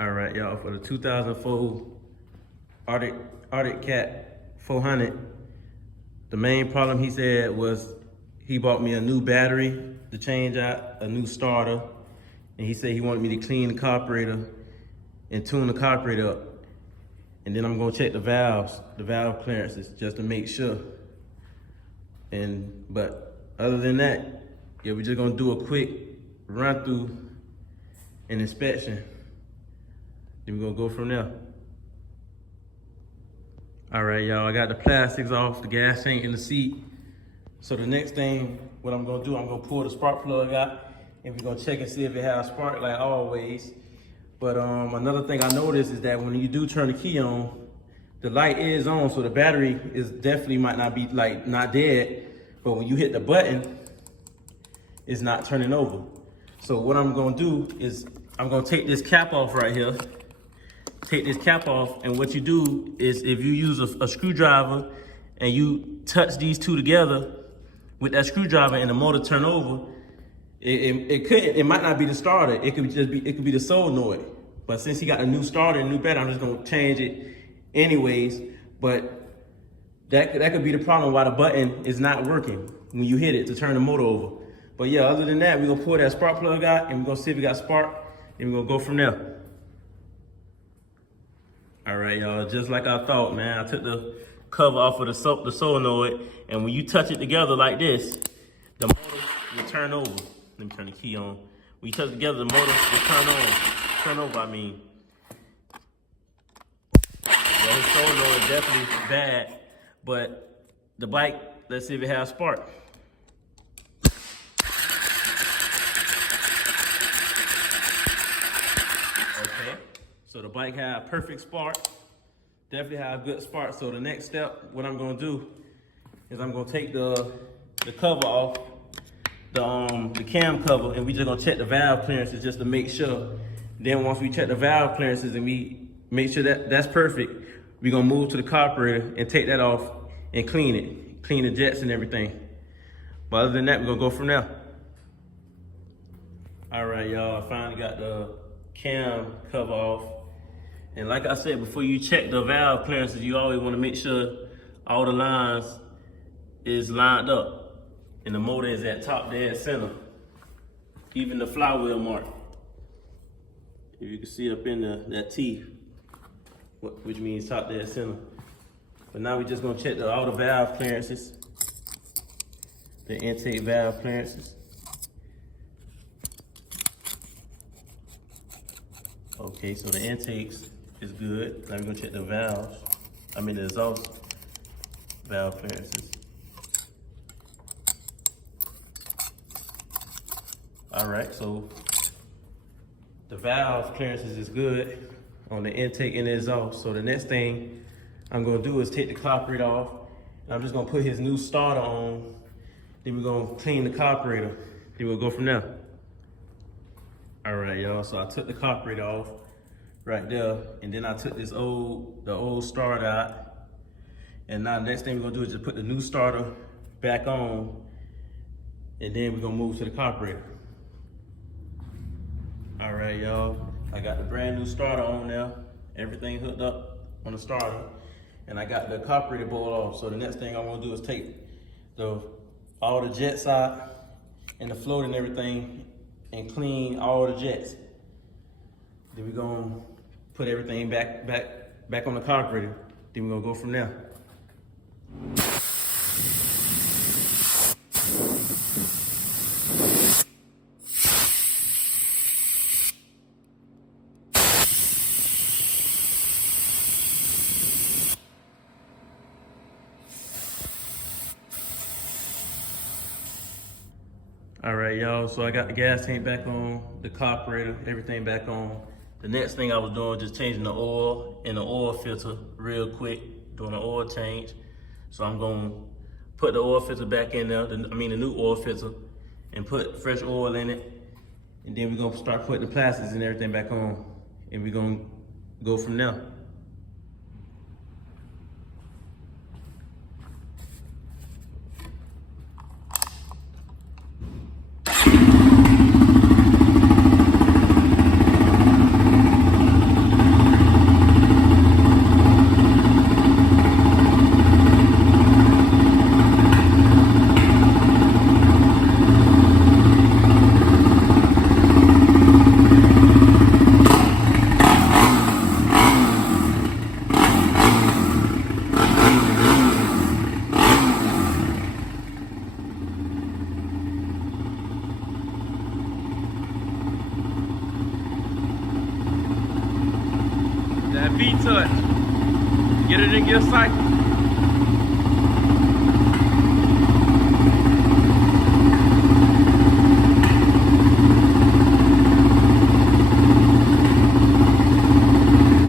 All right, y'all, for the 2004 Arctic Cat 400, the main problem he said was he bought me a new battery to change out, a new starter, and he said he wanted me to clean the carburetor and tune the carburetor up. And then I'm gonna check the valve clearances, just to make sure. But other than that, yeah, we're just gonna do a quick run through and inspection. Then we're gonna go from there. All right, y'all, I got the plastics off, the gas tank in the seat. So the next thing, what I'm gonna do, I'm gonna pull the spark plug out and we're gonna check and see if it has spark like always. But another thing I noticed is that when you do turn the key on, the light is on, so the battery is definitely might not be not dead, but when you hit the button, it's not turning over. So what I'm gonna do is I'm gonna take this cap off right here. Take this cap off, and what you do is if you use a screwdriver and you touch these two together with that screwdriver and the motor turn over, it might not be the starter. It could be the solenoid. But since he got a new starter and new battery, I'm just gonna change it anyways. But that could be the problem why the button is not working when you hit it to turn the motor over. But yeah, other than that, we're gonna pull that spark plug out and we're gonna see if it got spark, and we're gonna go from there. All right, y'all, just like I thought, man. I took the cover off of the solenoid, and when you touch it together like this, the motor will turn over. Let me turn the key on. When you touch it together, the motor will turn on. Turn over, I mean. Yeah, his solenoid is definitely bad, but the bike, let's see if it has spark. Okay, so the bike had perfect spark. Definitely have good spark. So the next step, what I'm gonna do is I'm gonna take the cover off, the cam cover, and we just gonna check the valve clearances just to make sure. Then once we check the valve clearances and we make sure that that's perfect, we're gonna move to the carburetor and take that off and clean it, clean the jets and everything. But other than that, we're gonna go from there. All right, y'all, I finally got the cam cover off. And like I said, before you check the valve clearances, you always wanna make sure all the lines is lined up and the motor is at top dead center. Even the flywheel mark. If you can see up in that T, which means top dead center. But now we're just gonna check all the valve clearances, the intake valve clearances. Okay, so the intakes is good. Now we're gonna check the valves. The exhaust valve clearances. All right, so the valve clearances is good on the intake and the exhaust. So the next thing I'm gonna do is take the carburetor off. And I'm just gonna put his new starter on. Then we're gonna clean the carburetor. Then we'll go from there. All right, y'all, so I took the carburetor off right there, and then I took the old starter out. And now the next thing we're gonna do is just put the new starter back on, and then we're gonna move to the carburetor. All right, y'all, I got the brand new starter on there, everything hooked up on the starter, and I got the carburetor bowl off. So the next thing I wanna do is take all the jets out and the float and everything and clean all the jets. Then we're gonna put everything back on the carburetor. Then we're gonna go from there. All right, y'all, so I got the gas tank back on, the carburetor, everything back on. The next thing I was doing, just changing the oil and the oil filter real quick, doing an oil change. So I'm gonna put the oil filter back in there, the new oil filter, and put fresh oil in it. And then we're gonna start putting the plastics and everything back on. And we're gonna go from there. Get it in gear cycle.